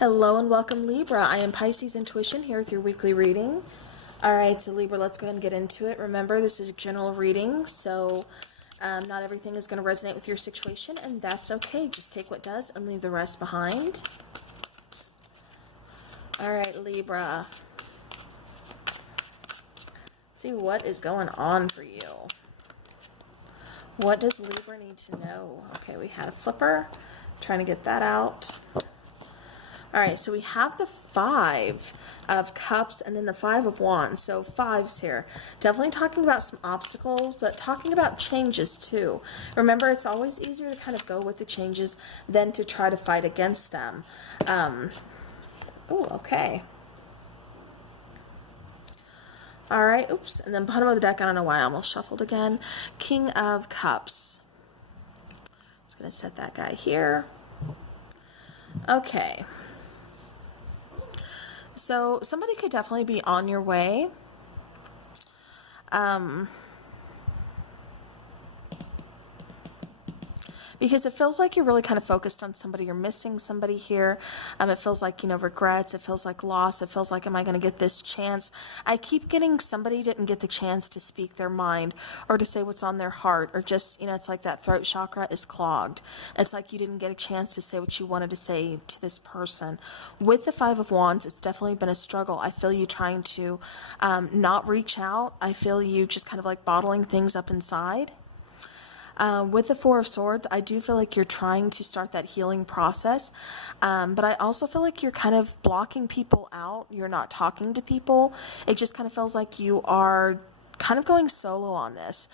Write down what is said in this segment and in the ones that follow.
Hello and welcome, Libra. I am Pisces Intuition here with your weekly reading. Alright, so Libra, let's go ahead and get into it. Remember, this is a general reading, so not everything is going to resonate with your situation, and that's okay. Just take what does and leave the rest behind. Alright, Libra. See what is going on for you. What does Libra need to know? Okay, we had a flipper. Trying to get that out. All right, so we have the Five of Cups and then the Five of Wands. So fives here. Definitely talking about some obstacles, but talking about changes too. Remember, it's always easier to kind of go with the changes than to try to fight against them. Oh, okay. All right, oops. And then bottom of the deck, I don't know why I almost shuffled again. King of Cups. I'm just going to set that guy here. Okay. So somebody could definitely be on your way. Because it feels like you're really kind of focused on somebody. You're missing somebody here. It feels like, regrets. It feels like loss. It feels like, am I going to get this chance? I keep getting somebody didn't get the chance to speak their mind or to say what's on their heart, or just, it's like that throat chakra is clogged. It's like you didn't get a chance to say what you wanted to say to this person. With the Five of Wands, it's definitely been a struggle. I feel you trying to not reach out. I feel you just kind of like bottling things up inside. With the Four of Swords, I do feel like you're trying to start that healing process, but I also feel like you're kind of blocking people out. You're not talking to people. It just kind of feels like you are kind of going solo on this,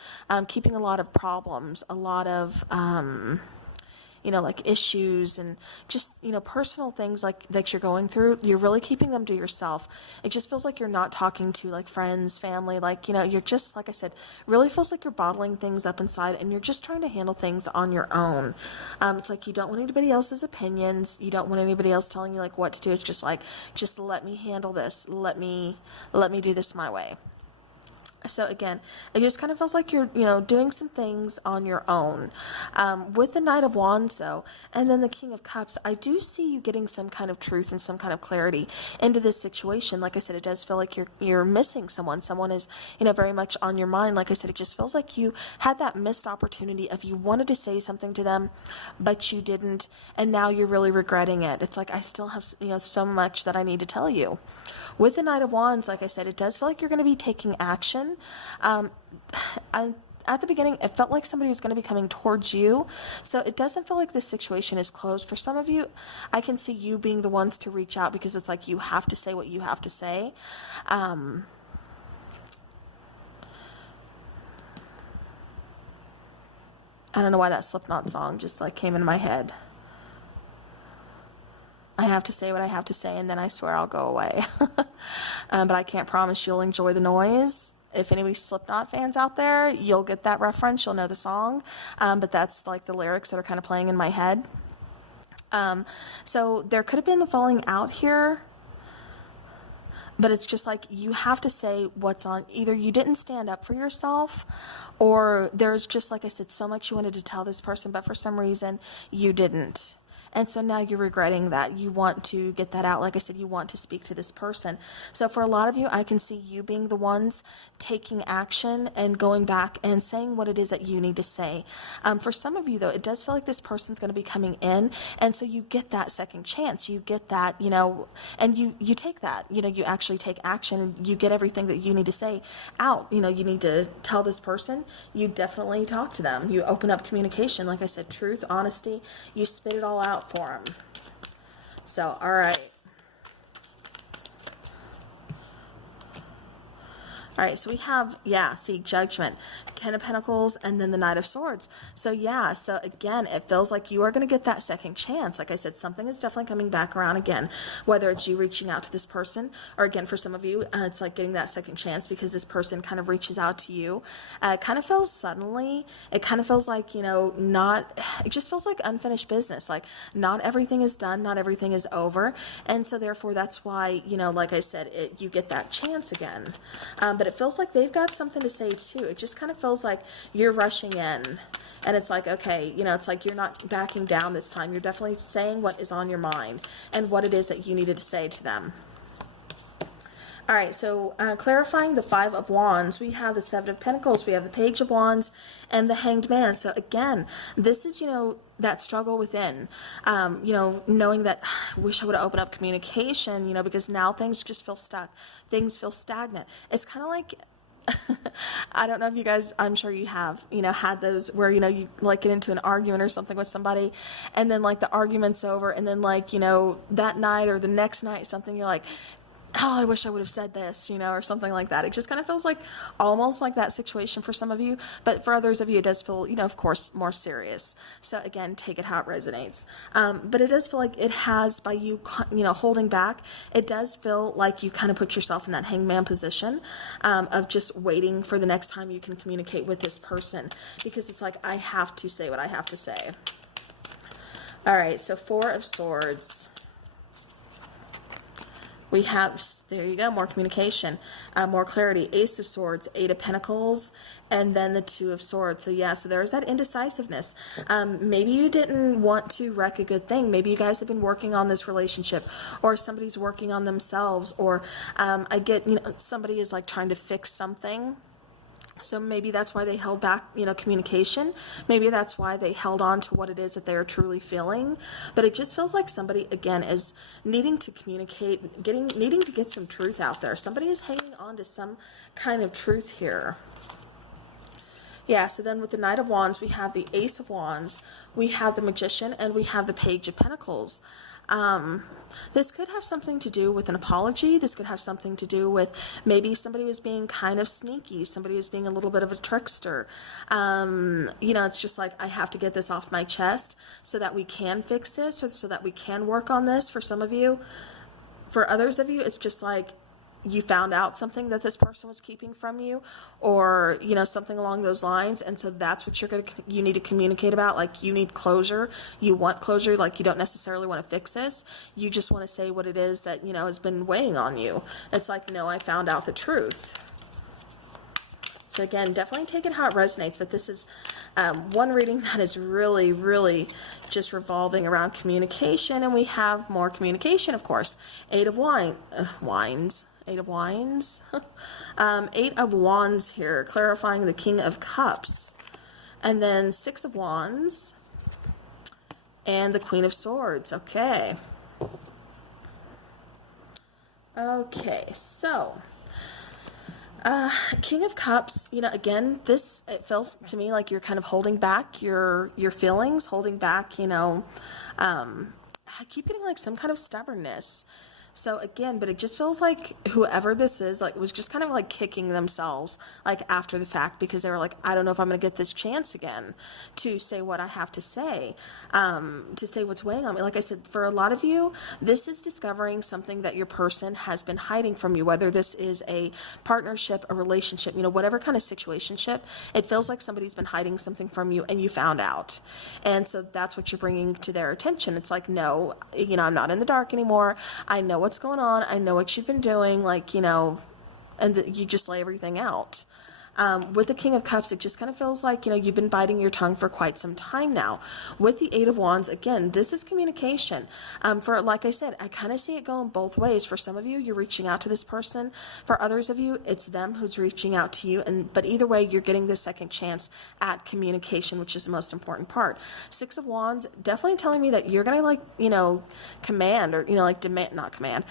keeping a lot of problems, a lot of like issues and just, personal things like that you're going through. You're really keeping them to yourself. It just feels like you're not talking to like friends, family, like, you're just, like I said, really feels like you're bottling things up inside and you're just trying to handle things on your own. It's like you don't want anybody else's opinions. You don't want anybody else telling you like what to do. It's just like, just let me handle this. Let me do this my way. So again, it just kind of feels like you're, doing some things on your own. With the Knight of Wands, though, and then the King of Cups, I do see you getting some kind of truth and some kind of clarity into this situation. Like I said, it does feel like you're missing someone. Someone is, very much on your mind. Like I said, it just feels like you had that missed opportunity of you wanted to say something to them, but you didn't, and now you're really regretting it. It's like, I still have, so much that I need to tell you. With the Knight of Wands, like I said, it does feel like you're going to be taking action. At the beginning, it felt like somebody was going to be coming towards you. So it doesn't feel like this situation is closed. For some of you, I can see you being the ones to reach out because it's like you have to say what you have to say. I don't know why that Slipknot song just like came into my head. I have to say what I have to say, and then I swear I'll go away. But I can't promise you'll enjoy the noise. If any Slipknot fans out there, you'll get that reference. You'll know the song. But that's like the lyrics that are kind of playing in my head. So there could have been the falling out here. But it's just like you have to say what's on. Either you didn't stand up for yourself, or there's just, like I said, so much you wanted to tell this person, but for some reason you didn't. And so now you're regretting that. You want to get that out. Like I said, you want to speak to this person. So for a lot of you, I can see you being the ones taking action and going back and saying what it is that you need to say. For some of you, though, it does feel like this person's going to be coming in. And so you get that second chance. You get that, and you take that. You actually take action and you get everything that you need to say out. You need to tell this person. You definitely talk to them. You open up communication. Like I said, truth, honesty. You spit it all out for him. So, all right. All right, so we have, see, Judgment, Ten of Pentacles, and then the Knight of Swords. So, so again, it feels like you are going to get that second chance. Like I said, something is definitely coming back around again, whether it's you reaching out to this person, or again, for some of you, it's like getting that second chance because this person kind of reaches out to you. It kind of feels suddenly, it kind of feels like, it just feels like unfinished business. Like, not everything is done, not everything is over. And so, therefore, that's why, like I said, you get that chance again. But but it feels like they've got something to say too. It just kind of feels like you're rushing in, and it's like, okay, you know, it's like you're not backing down this time. You're definitely saying what is on your mind and what it is that you needed to say to them. All right, so clarifying the Five of Wands, we have the Seven of Pentacles, we have the Page of Wands, and the Hanged Man. So again, this is, you know, that struggle within, you know, knowing that I wish I would have opened up communication, you know, because now things just feel stuck. Things feel stagnant. It's kind of like, I don't know if you guys, I'm sure you have, you know, had those where, you know, you like get into an argument or something with somebody, and then like the argument's over, and then like, you know, that night or the next night, something, you're like, oh, I wish I would have said this, you know, or something like that. It just kind of feels like almost like that situation for some of you, but for others of you, it does feel, you know, of course, more serious. So again, take it how it resonates. But it does feel like it has, by you, you know, holding back, it does feel like you kind of put yourself in that hangman position of just waiting for the next time you can communicate with this person, because it's like, I have to say what I have to say. All right, so Four of Swords. We have, there you go, more communication, more clarity, Ace of Swords, Eight of Pentacles, and then the Two of Swords. So yeah, so there's that indecisiveness. Maybe you didn't want to wreck a good thing. Maybe you guys have been working on this relationship, or somebody's working on themselves, or I get, you know, somebody is like trying to fix something. So maybe that's why they held back, you know, communication. Maybe that's why they held on to what it is that they are truly feeling. But it just feels like somebody, again, is needing to communicate, needing to get some truth out there. Somebody is hanging on to some kind of truth here. Yeah, so then with the Knight of Wands, we have the Ace of Wands, we have the Magician, and we have the Page of Pentacles. This could have something to do with an apology. This could have something to do with maybe somebody was being kind of sneaky. Somebody was being a little bit of a trickster. You know, it's just like, I have to get this off my chest so that we can fix this, or so that we can work on this for some of you. For others of you, it's just like, you found out something that this person was keeping from you, or, you know, something along those lines. And so that's what you need to communicate about. Like, you need closure. You want closure. Like, you don't necessarily want to fix this. You just want to say what it is that, you know, has been weighing on you. It's like, no, I found out the truth. So again, definitely take it how it resonates, but this is one reading that is really, really just revolving around communication, and we have more communication, of course. Eight of Wands. Eight of Wands here, clarifying the King of Cups. And then Six of Wands and the Queen of Swords. Okay. Okay, so King of Cups, you know, again, it feels to me like you're kind of holding back your feelings, holding back, you know, I keep getting like some kind of stubbornness. So again, but it just feels like whoever this is, like, was just kind of like kicking themselves, like, after the fact, because they were like, I don't know if I'm going to get this chance again to say what I have to say what's weighing on me. Like I said, for a lot of you, this is discovering something that your person has been hiding from you, whether this is a partnership, a relationship, you know, whatever kind of situationship, it feels like somebody's been hiding something from you and you found out. And so that's what you're bringing to their attention. It's like, no, you know, I'm not in the dark anymore. I know what's going on. I know what you've been doing, like, you know, and you just lay everything out. With the King of Cups, it just kind of feels like, you know, you've been biting your tongue for quite some time now. With the Eight of Wands, again, this is communication. For, like I said, I kind of see it going both ways. For some of you, you're reaching out to this person. For others of you, it's them who's reaching out to you. But either way, you're getting the second chance at communication, which is the most important part. Six of Wands, definitely telling me that you're going to, like, you know, command, or, you know, like not command,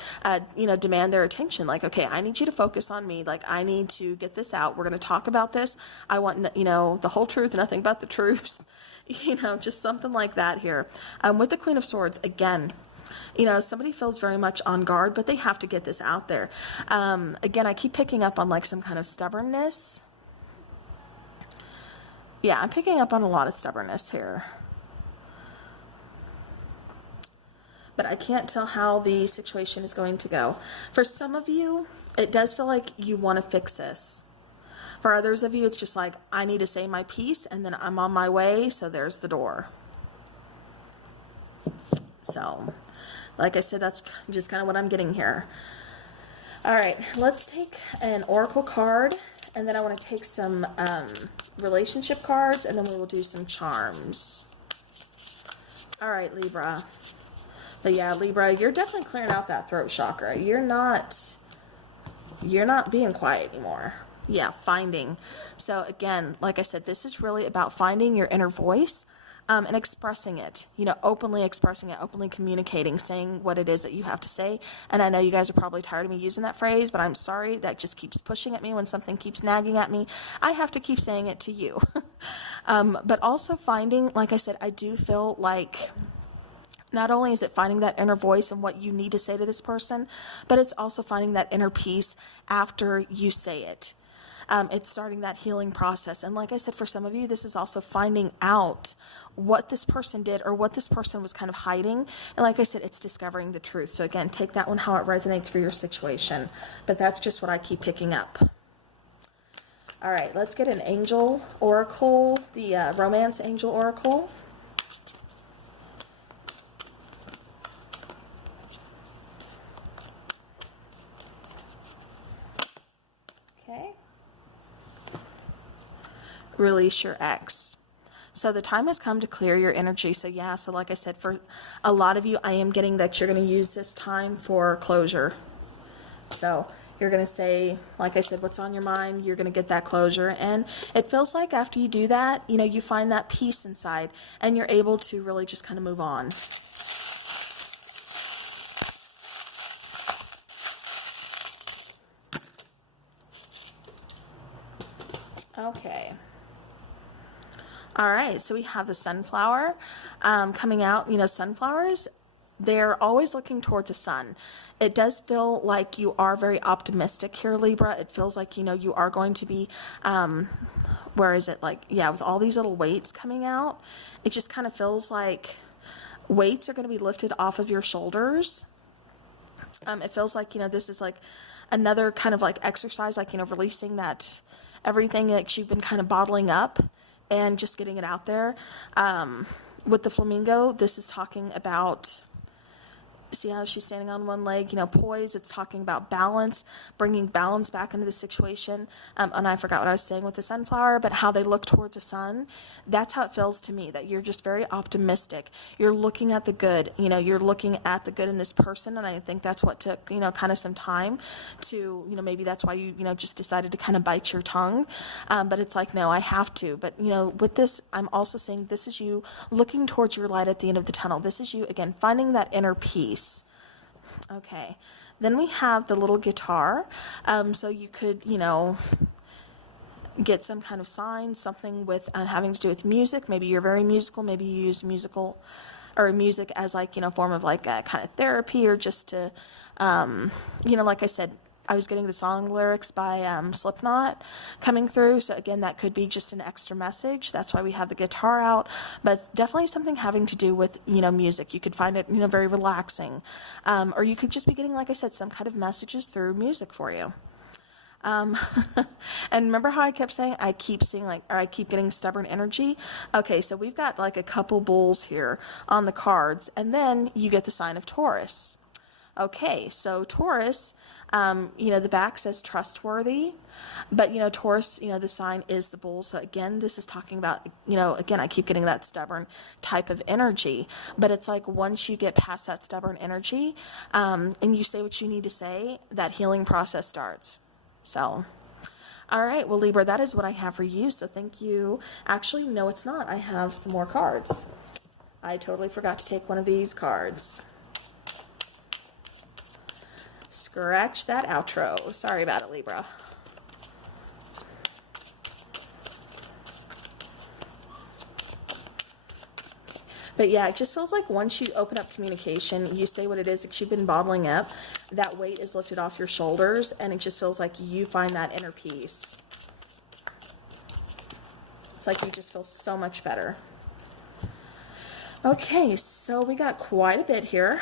you know, demand their attention. Like, okay, I need you to focus on me. Like, I need to get this out. We're going to talk about this. I want, you know, the whole truth, nothing but the truth, you know, just something like that here. With the Queen of Swords, again, you know, somebody feels very much on guard, but they have to get this out there. Again, I keep picking up on like some kind of stubbornness. Yeah, I'm picking up on a lot of stubbornness here. But I can't tell how the situation is going to go. For some of you, it does feel like you want to fix this. For others of you, it's just like, I need to say my piece, and then I'm on my way, so there's the door. So, like I said, that's just kind of what I'm getting here. All right, let's take an oracle card, and then I want to take some relationship cards, and then we will do some charms. All right, Libra. But yeah, Libra, you're definitely clearing out that throat chakra. You're not being quiet anymore. Yeah, finding. So again, like I said, this is really about finding your inner voice, and expressing it, openly expressing it, openly communicating, saying what it is that you have to say. And I know you guys are probably tired of me using that phrase, but I'm sorry, that just keeps pushing at me when something keeps nagging at me. I have to keep saying it to you. But also finding, like I said, I do feel like not only is it finding that inner voice and what you need to say to this person, but it's also finding that inner peace after you say it. It's starting that healing process. And like I said, for some of you, this is also finding out what this person did or what this person was kind of hiding. And like I said, it's discovering the truth. So again, take that one how it resonates for your situation. But that's just what I keep picking up. All right, let's get an angel oracle, the romance angel oracle. Okay. Release your ex. So the time has come to clear your energy. So yeah, so like I said, for a lot of you, I am getting that you're going to use this time for closure. So you're going to say, like I said, what's on your mind, you're going to get that closure. And it feels like after you do that, you find that peace inside and you're able to really just kind of move on. Okay. All right, so we have the sunflower coming out. Sunflowers, they're always looking towards the sun. It does feel like you are very optimistic here, Libra. It feels like, you are going to be, with all these little weights coming out, it just kind of feels like weights are going to be lifted off of your shoulders. It feels like, this is like another kind of like exercise, like, releasing that everything that you've been kind of bottling up and just getting it out there. With the flamingo, this is talking about, see how she's standing on one leg, poise. It's talking about balance, bringing balance back into the situation. And I forgot what I was saying with the sunflower, but how they look towards the sun. That's how it feels to me, that you're just very optimistic. You're looking at the good, you're looking at the good in this person. And I think that's what took, kind of some time to, maybe that's why you, just decided to kind of bite your tongue. But it's like, no, I have to. But, with this, I'm also saying this is you looking towards your light at the end of the tunnel. This is you, again, finding that inner peace. Okay, then we have the little guitar. So you could, get some kind of sign, something with having to do with music. Maybe you're very musical. Maybe you use music as like, form of like a kind of therapy, or just to, like I said, I was getting the song lyrics by Slipknot coming through. So again, that could be just an extra message. That's why we have the guitar out. But it's definitely something having to do with, music. You could find it, very relaxing. Or you could just be getting, like I said, some kind of messages through music for you. And remember how I kept saying I keep getting stubborn energy? Okay, so we've got like a couple bulls here on the cards. And then you get the sign of Taurus. Okay, so Taurus, the back says trustworthy, but, Taurus, the sign is the bull. So again, this is talking about, again, I keep getting that stubborn type of energy, but it's like once you get past that stubborn energy, and you say what you need to say, that healing process starts. So, all right, well, Libra, that is what I have for you. So thank you. Actually, no, it's not. I have some more cards. I totally forgot to take one of these cards. Scratch that outro. Sorry about it, Libra. But yeah, it just feels like once you open up communication, you say what it is that you've been bottling up, that weight is lifted off your shoulders, and it just feels like you find that inner peace. It's like you just feel so much better. Okay, so we got quite a bit here.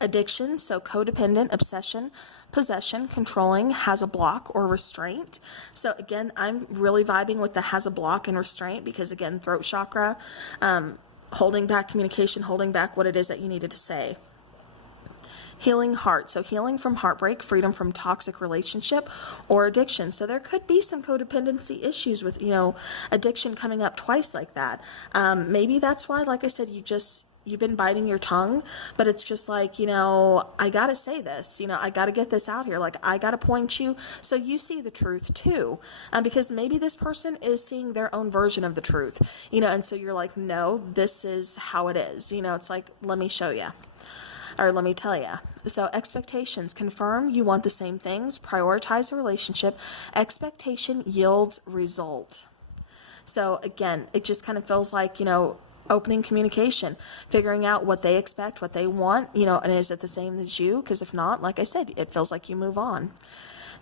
Addiction, so codependent, obsession, possession, controlling, has a block or restraint. So again, I'm really vibing with the has a block and restraint because again, throat chakra, holding back communication, holding back what it is that you needed to say. Healing heart. So healing from heartbreak, freedom from toxic relationship or addiction. So there could be some codependency issues with, addiction coming up twice like that. Maybe that's why, like I said, you've been biting your tongue, but it's just like, I got to say this, I got to get this out here. Like, I got to point you so you see the truth too. Because maybe this person is seeing their own version of the truth, and so you're like, no, this is how it is. It's like, let me show you. Or let me tell you. So expectations. Confirm you want the same things. Prioritize a relationship. Expectation yields result. So again, it just kind of feels like, opening communication, figuring out what they expect, what they want, and is it the same as you? Because if not, like I said, it feels like you move on.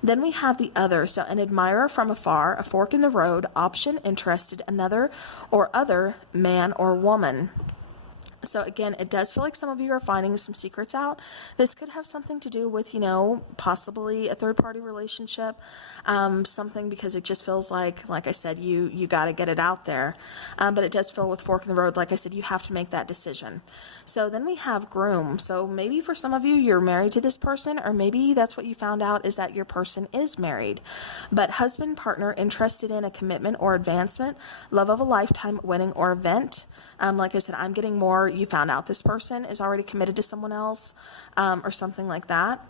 Then we have the other. So an admirer from afar, a fork in the road, option, interested, another or other man or woman. So again, it does feel like some of you are finding some secrets out. This could have something to do with, possibly a third-party relationship, something, because it just feels like I said, you got to get it out there. But it does feel with fork in the road, like I said, you have to make that decision. So then we have groom. So maybe for some of you, you're married to this person, or maybe that's what you found out is that your person is married. But husband, partner, interested in a commitment or advancement, love of a lifetime, wedding or event. Like I said, I'm getting more, you found out this person is already committed to someone else, or something like that.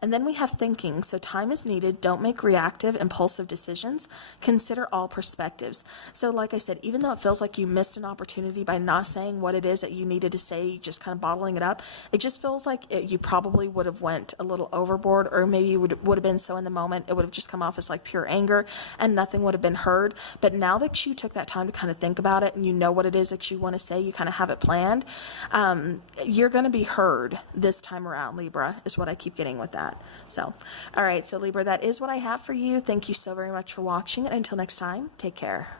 And then we have thinking. So time is needed. Don't make reactive, impulsive decisions. Consider all perspectives. So like I said, even though it feels like you missed an opportunity by not saying what it is that you needed to say, just kind of bottling it up, it just feels like you probably would have went a little overboard, or maybe you would have been so in the moment, it would have just come off as like pure anger and nothing would have been heard. But now that you took that time to kind of think about it and you know what it is that you want to say, you kind of have it planned, you're going to be heard this time around, Libra, is what I keep getting with that. So, all right. So Libra, that is what I have for you. Thank you so very much for watching. And until next time, take care.